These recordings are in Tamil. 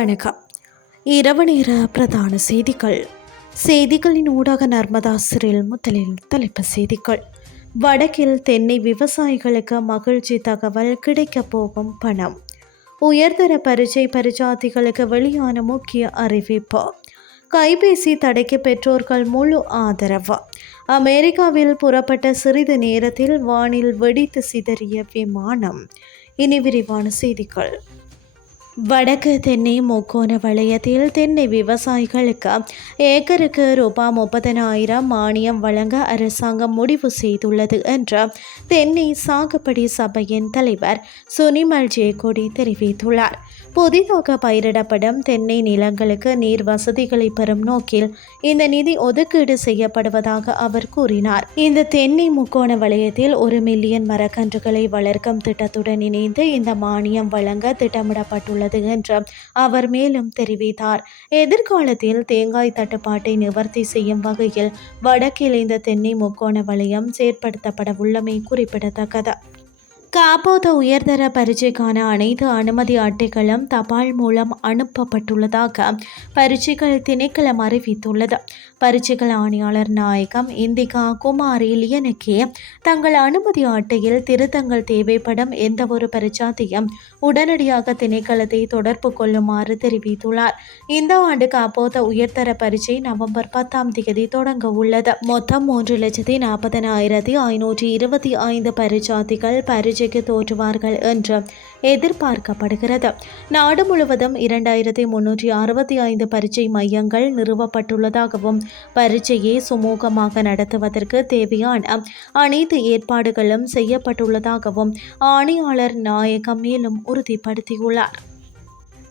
வணக்கம். இரவு நேர பிரதான செய்திகள். செய்திகளின் ஊடாக நர்மதா சிறில் முதலில் தலைப்பு செய்திகள். வடக்கில் தென்னை விவசாயிகளுக்கு மகிழ்ச்சி தகவல் கிடைக்கப் போகும் பணம். உயர்தர பரீட்சை பரிஜாதிகளுக்கு வெளியான முக்கிய அறிவிப்பு. கைபேசி தடைக்கு பெற்றோர்கள் முழு ஆதரவு. அமெரிக்காவில் புறப்பட்ட சிறிது நேரத்தில் வானில் வெடித்து சிதறிய விமானம். இனி விரிவான செய்திகள். வடக்கு தென்னை முக்கோண வளையத்தில் தென்னை விவசாயிகளுக்கு ஏக்கருக்கு ரூபாய் முப்பதனாயிரம் மானியம் வழங்க அரசாங்கம் முடிவு செய்துள்ளது என்று தென்னை சாகுபடி சபையின் தலைவர் சுனிமல் ஜெயக்கொடி தெரிவித்துள்ளார். புதிதாக பயிரிடப்படும் தென்னை நிலங்களுக்கு நீர் வசதிகளை பெறும் நோக்கில் இந்த நிதி ஒதுக்கீடு செய்யப்படுவதாக அவர் கூறினார். இந்த தென்னை முக்கோண வலயத்தில் ஒரு மில்லியன் மரக்கன்றுகளை வளர்க்கும் திட்டத்துடன் இணைந்து இந்த மானியம் வழங்க திட்டமிடப்பட்டுள்ளது என்று அவர் மேலும் தெரிவித்தார். எதிர்காலத்தில் தேங்காய் தட்டுப்பாட்டை நிவர்த்தி செய்யும் வகையில் வடக்கில் இந்த தென்னை முக்கோண வலயம் செயற்படுத்தப்பட உள்ளமை குறிப்பிடத்தக்கது. காப்போத உயர்தர பரீட்சைக்கான அனைத்து அனுமதி அட்டைகளும் தபால் மூலம் அனுப்பப்பட்டுள்ளதாக பரீட்சைகள் திணைக்களம் அறிவித்துள்ளது. பரீட்சைகள் ஆணையாளர் நாயகம் இந்திகா குமாரி லியனுக்கே தங்கள் அனுமதி அட்டையில் திருத்தங்கள் தேவைப்படும் எந்தவொரு பரீட்சாத்தையும் உடனடியாக திணைக்களத்தை தொடர்பு கொள்ளுமாறு தெரிவித்துள்ளார். இந்த ஆண்டு காப்போத உயர்தர பரீட்சை நவம்பர் பத்தாம் தேதி தொடங்க உள்ளது. மொத்தம் மூன்று லட்சத்தி நாற்பதனாயிரத்தி ஐநூற்றி இருபத்தி ஐந்து பரிச்சாத்திகள் பரீட்சை பரீட்சைக்கு தோற்றுவார்கள் என்று எதிர்பார்க்கப்படுகிறது. நாடு முழுவதும் இரண்டாயிரத்தி முன்னூற்றி அறுபத்தி ஐந்து பரீட்சை மையங்கள் நிறுவப்பட்டுள்ளதாகவும் பரீட்சையை சுமூகமாக நடத்துவதற்கு தேவையான அனைத்து ஏற்பாடுகளும் செய்யப்பட்டுள்ளதாகவும் ஆணையாளர் நாயகம் மேலும் உறுதிப்படுத்தியுள்ளார்.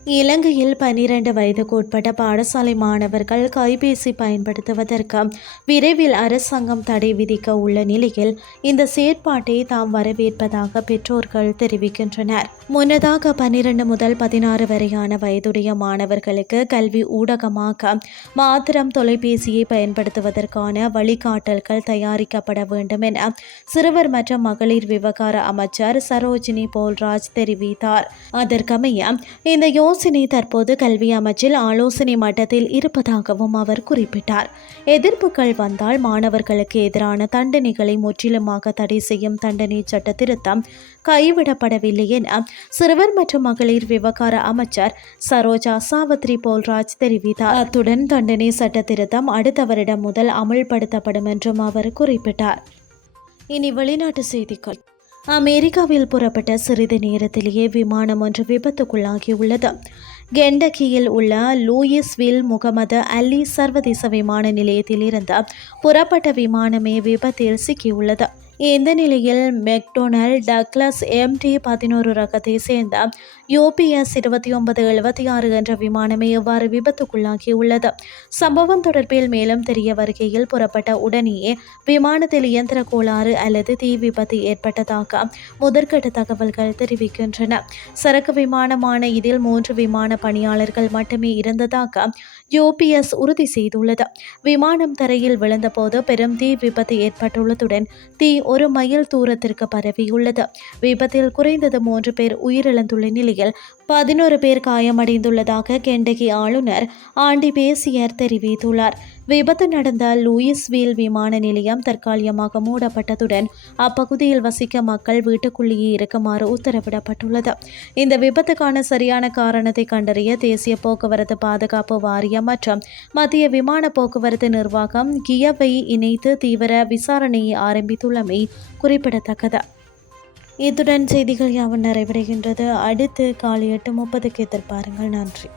இலங்கையில் பனிரெண்டு வயதுக்கு உட்பட்ட பாடசாலை மாணவர்கள் கைபேசி பயன்படுத்துவதற்கு விரைவில் அரசாங்கம் தடை விதிக்க உள்ள நிலையில் இந்த செயற்பாட்டை தாம் வரவேற்பதாக பெற்றோர்கள் தெரிவிக்கின்றனர். முன்னதாக பனிரெண்டு முதல் பதினாறு வரையான வயதுடைய மாணவர்களுக்கு கல்வி ஊடகமாக மாத்திரம் தொலைபேசியை பயன்படுத்துவதற்கான வழிகாட்டல்கள் தயாரிக்கப்பட வேண்டும் என சிறுவர் மற்றும் மகளிர் விவகார அமைச்சர் சரோஜினி போல்ராஜ் தெரிவித்தார். அதற்கமைய இந்த யோசனை தற்போது கல்வி அமைச்சில் ஆலோசனை மட்டத்தில் இருப்பதாகவும் அவர் குறிப்பிட்டார். எதிர்ப்புகள் வந்தால் மாணவர்களுக்கு எதிரான தண்டனைகளை முற்றிலுமாக தடை செய்யும் தண்டனை சட்ட திருத்தம் கைவிடப்படவில்லை என சிறுவர் மற்றும் மகளிர் விவகார அமைச்சர் சரோஜா சாவத்ரி போல்ராஜ் தெரிவித்தார். அத்துடன் தண்டனை சட்ட திருத்தம் அடுத்த வருடம் முதல் அமல்படுத்தப்படும் என்றும் அவர் குறிப்பிட்டார். இனி வெளிநாட்டு செய்திகள். அமெரிக்காவில் புறப்பட்ட சிறிது நேரத்திலேயே விமானம் ஒன்று விபத்துக்குள்ளாகியுள்ளது. கெண்டக்கியில் உள்ள லூயிஸ்வில் முகமது அலி சர்வதேச விமான நிலையத்திலிருந்து புறப்பட்ட விமானமே விபத்தில் சிக்கியுள்ளது. இந்த நிலையில் மெக்டொனல் டக்ளஸ் எம்டி பதினோரு ரகத்தை சேர்ந்த யூபிஎஸ் இருபத்தி ஒன்பது எழுபத்தி ஆறு என்ற விமானமே எவ்வாறு விபத்துக்குள்ளாகியுள்ளது. சம்பவம் தொடர்பில் மேலும் தெரிய வருகையில் புறப்பட்ட உடனேயே விமானத்தில் இயந்திர கோளாறு அல்லது தீ விபத்து ஏற்பட்டதாக முதற்கட்ட தகவல்கள் தெரிவிக்கின்றன. சரக்கு விமானமான இதில் மூன்று விமான பணியாளர்கள் மட்டுமே இருந்ததாக யூபிஎஸ் உறுதி செய்துள்ளது. விமானம் தரையில் விழுந்தபோது பெரும் தீ விபத்து ஏற்பட்டுள்ளதுடன் தீ ஒரு மைல் தூரத்திற்கு பரவியுள்ளது. விபத்தில் குறைந்தது மூன்று பேர் உயிரிழந்துள்ள நிலையில் பதினோரு பேர் காயமடைந்துள்ளதாக கெண்டகி ஆளுநர் ஆண்டி பேசியர் தெரிவித்துள்ளார். விபத்து நடந்த லூயிஸ்வீல் விமான நிலையம் தற்காலிகமாக மூடப்பட்டதுடன் அப்பகுதியில் வசிக்க மக்கள் வீட்டுக்குள்ளேயே இருக்குமாறு உத்தரவிடப்பட்டுள்ளது. இந்த விபத்துக்கான சரியான காரணத்தை கண்டறிய தேசிய போக்குவரத்து பாதுகாப்பு வாரியம் மற்றும் மத்திய விமான போக்குவரத்து நிர்வாகம் கியவை இணைத்து தீவிர விசாரணையை ஆரம்பித்துள்ளமை குறிப்பிடத்தக்கது. இத்துடன் செய்திகள் யாவும் நிறைவடைகின்றது. அடுத்து காலை எட்டு முப்பதுக்கு எதிர்பாருங்கள். நன்றி.